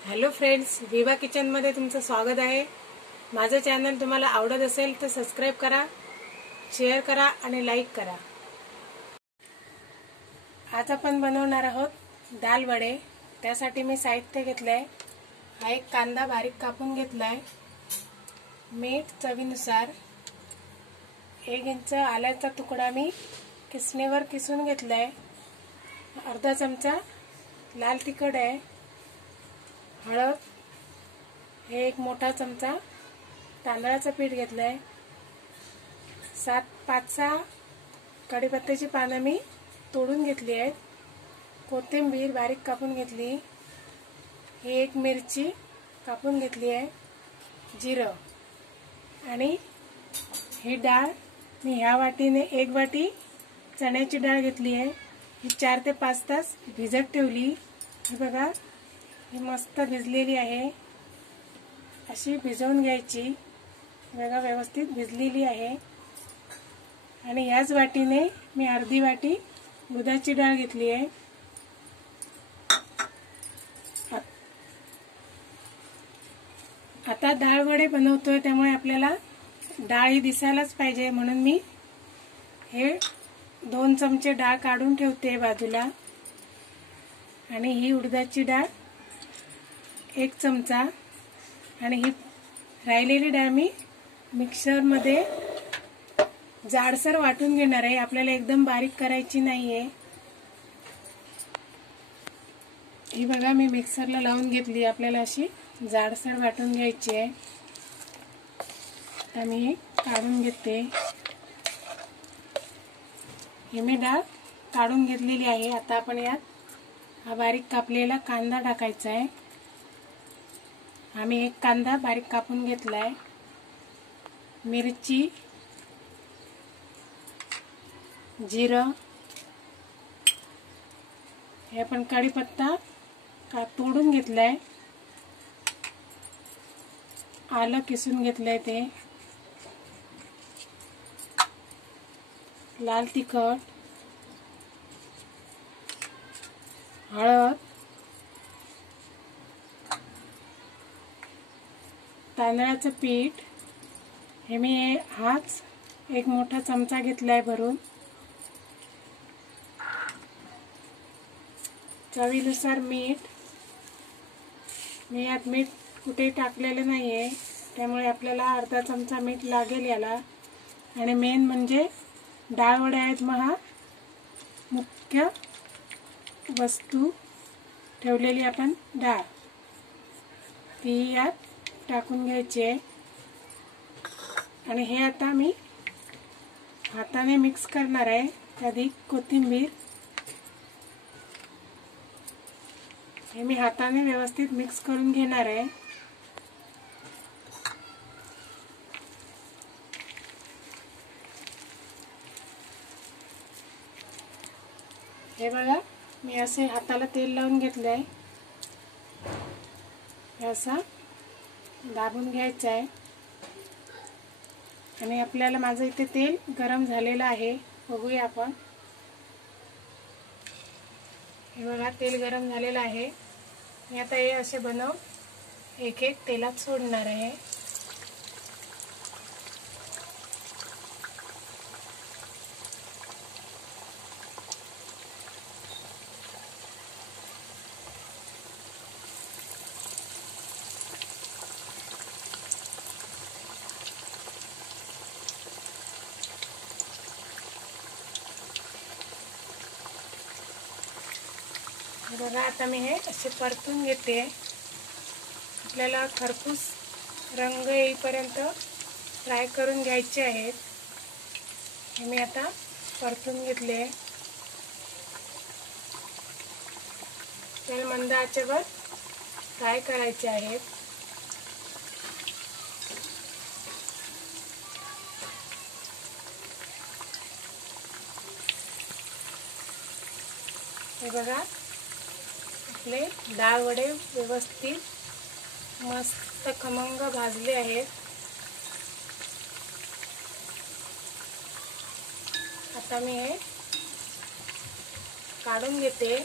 Hello friends, विवा किचनमध्ये तुमचं स्वागत आहे। माझं चॅनल तुम्हाला आवडत असेल तर सबस्क्राइब करा, शेअर करा आणि लाईक करा। आज आपण बनवणार आहोत दाल वडे। त्यासाठी मी साहित्य घेतलंय। हा एक कांदा बारीक कापून घेतलाय, मीठ चवीनुसार, 1 इंच आल्याचा तुकडा मी किसणीवर किसून घेतलाय, अर्धा चमचा लाल तिखट आहे, हळद, हे एक मोठा चमचा तांदळाचं पीठ घेतलंय, 5-6 कढीपत्त्याची पानं मी तोडून घेतली आहेत, कोथिंबीर बारीक कापून घेतली, ही एक मिरची कापून घेतली आहे, जिरं आणि ही डाळ मी ह्या वाटीने 1 वाटी चण्याची डाळ घेतली आहे। ही 4 ते 5 तास भिजत ठेवली। हे बघा, ही मस्त भिजलेली आहे, अशी भिजवून घ्यायची। बघा, व्यवस्थित भिजलेली आहे। आणि याच वाटीने मी अर्धी वाटी उडदाची डाळ घेतली आहे। आता डाळ वडे बनवतोय, त्यामुळे आपल्याला डाळ ही दिसायलाच पाहिजे, म्हणून मी हे 2 चमचे डाळ काढून ठेवते बाजूला। आणि ही उडदाची डाळ 1 चमचा, आणि ही राहिलेली डाळ मी मिक्सरमध्ये जाडसर वाटून घेणार आहे। आपल्याला एकदम बारीक करायची नाहीये। ही बघा, मी मिक्सरला लावून घेतली, आपल्याला अशी जाडसर वाटून घ्यायची आहे। आता मी काढून घेते। ही मी डाळ काढून घेतलेली आहे। आता आपण यात हा बारीक कापलेला कांदा टाकायचा आहे। आम्ही 1 कांदा बारीक कापून घेतलाय, मिरची, जिरं, हे आपण कढीपत्ता तोडून घेतलाय, आलं किसून घेतलंय, ते लाल तिखट, हळद, तांदळाचं पीठ, हे मी हाच 1 मोठा चमचा घेतलाय भरून, चवीनुसार मीठ। मी यात मीठ कुठे टाकलेलं नाहीये, त्यामुळे आपल्याला अर्धा चमचा मीठ लागेल याला। आणि मेन म्हणजे डाळ वडे आहेत, मग हा मुख्य वस्तू ठेवलेली आपण डाळ ती यात टाकून घ्यायची आहे। आणि हे आता मी हाताने मिक्स करणार आहे। आधी कोथिंबीर, हे मी हाताने व्यवस्थित मिक्स करून घेणार आहे। हे बघा, मी असे हाताला तेल लावून घेतलंय, असं दाबून घ्यायचं आहे। आणि आपल्याला, माझं इथे तेल गरम झालेलं आहे, बघूया आपण। हे बघा, तेल गरम झालेलं आहे। मी आता हे असे बनवून 1-1 तेलात सोडणार आहे। बघा, आता मी हे असे परतून घेते। आपल्याला खरपूस रंग येईपर्यंत फ्राय करून घ्यायचे आहेत। हे मी आता परतून घेतले। तेल मंद आचेवर फ्राय करायचे आहेत। हे बघा, आपले डाळ वडे व्यवस्थित मस्त खमंग भाजले आहेत। आता मी हे काढून घेते।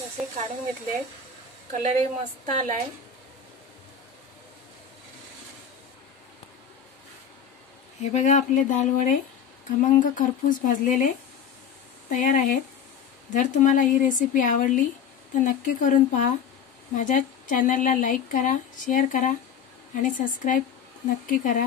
तसे काढून घेतले. कलरही मस्त आलाय. हे बघा आपले दाल वडे खमंग खरपूस भाजलेले तयार आहेत. जर तुम्हाला ही रेसिपी आवडली तर नक्की करून पहा. माझ्या चॅनलला लाईक करा, शेअर करा आणि सबस्क्राईब नक्की करा.